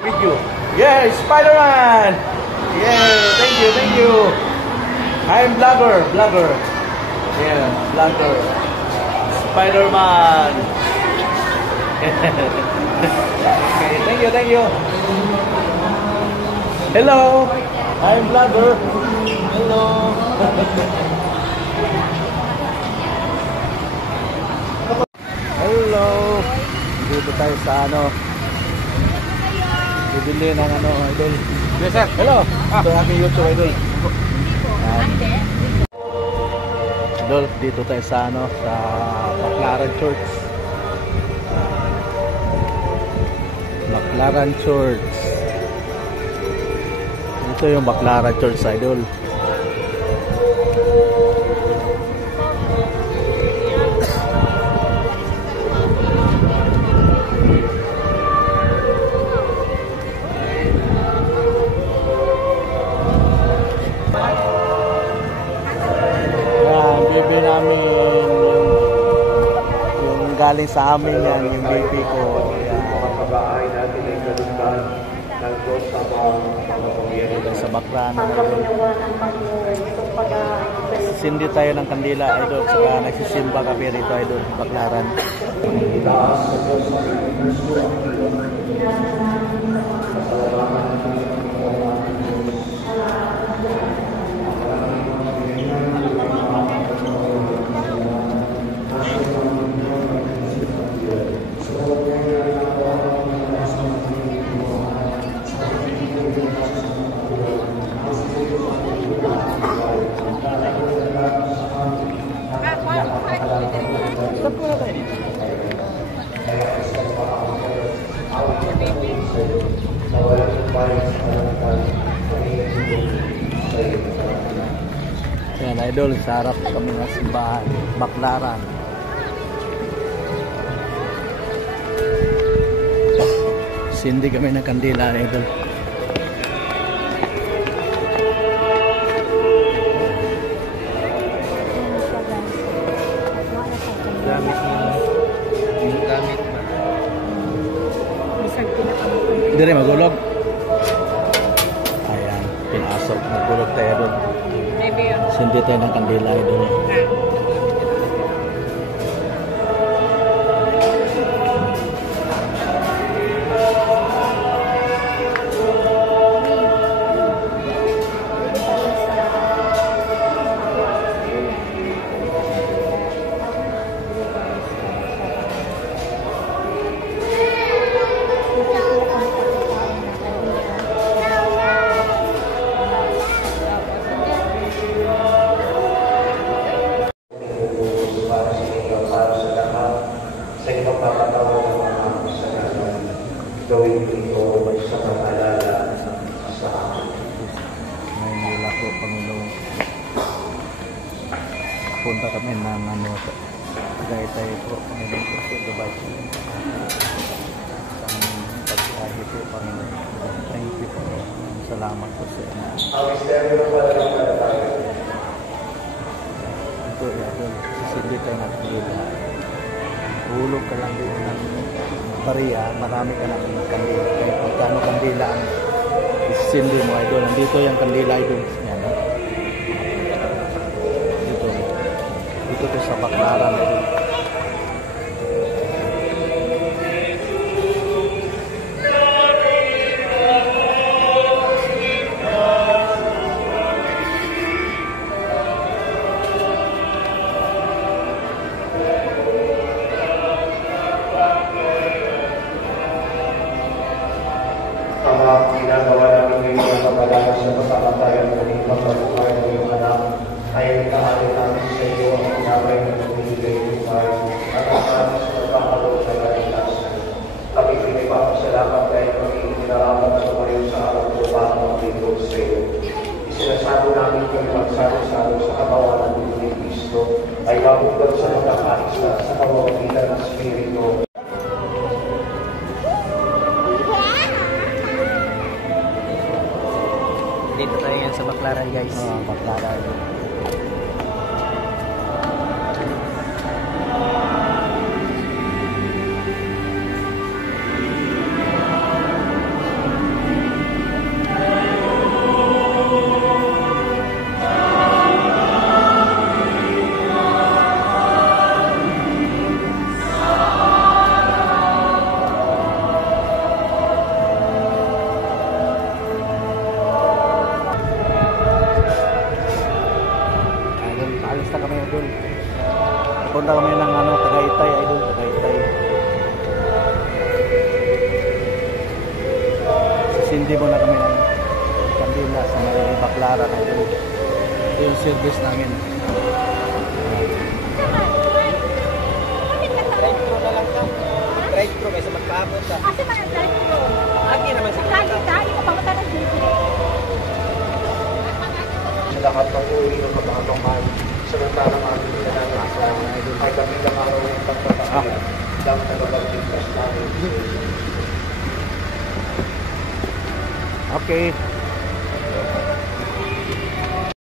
Video. Yeah, Spider-Man. Yeah, thank you. I'm vlogger. Yeah, vlogger. Spider-Man. Okay, thank you. Hello, I'm vlogger. Hello. Hello. Dito tayo sa bibili ng idol. Yes, sir. Hello. Ito ang aking YouTube, idol. Idol, dito tayo sa sa Baclaran Church. Baclaran Church. Ito yung Baclaran Church, idol. Baby namin yung galing sa amin yan, yung baby ko. Kabahay natin ay kalugdan ng Diyos sa mga sa Baclaran. Sindi tayo ng kandila, idol. Saka nagsisimba kami rito, idol, Baclaran. Yan, idol, sa harap kami ng simbahan, Baclaran. Sindi kami ng kandila, idol. Gamit mo. Yung gamit mo. Hindi rin magulog. Ayan, pinasok. Magulog tayo doon. Sindi tayo ng kandila, idol. Gawin ito sa pag-alala sa akin. Maynila po, Panginoon. Punta kami ng Tagaytay po, Panginoon po sa Dubai. Sa aming pag-iahi po, Panginoon. Thank you po. Salamat po sa inyo. Ang misteryo ng pag-alala. Ito, idol. Sisindi tayo ng kandila. Hulog ka lang din ng bariya, marami ka ng kandila. Kaya kung kano kandila ang isindi mo, idol. Nandito yung kandila, idol. Yan, dito to sa Baclaran, idol. Ginagawa namin ngayon ang pagbalala sa pagkakatayan ng mga pagkakuhay ng iyong anak ay nakahalin namin sa iyo ang pinabay ng pumigay ng tayo at ang namin sa pagkakaloon sa kaligtasan. Kami pinipapasalamat dahil magiging nilaraman sa kayo sa araw ko para maglingkod sa iyo. Isinasabi namin kami magsalo-salo sa kabawalan ng Kristo ay mabukod sa pagkakaisa sa pamamagitan ng Espiritu. Dito tayo yan sa Baclaran, guys. Baclaran. Pupunta kami ng ano, Tagaytay, idol, Tagaytay. Sisindi muna kami ng kandila sa may Baclaran, idol. Ito yung service namin. Drive-thru na lang ka. Drive-thru kaysa magpaabot ka. Kasi mga drive-thru. Agi naman sa Kali tayo, papunta ng jeepney. Sa lahat ng uwi ng kapakapaman, samantalang aming pinananasan, ay kami lang araw ng pagpapakaya, lang nagabagligtas namin. Okay.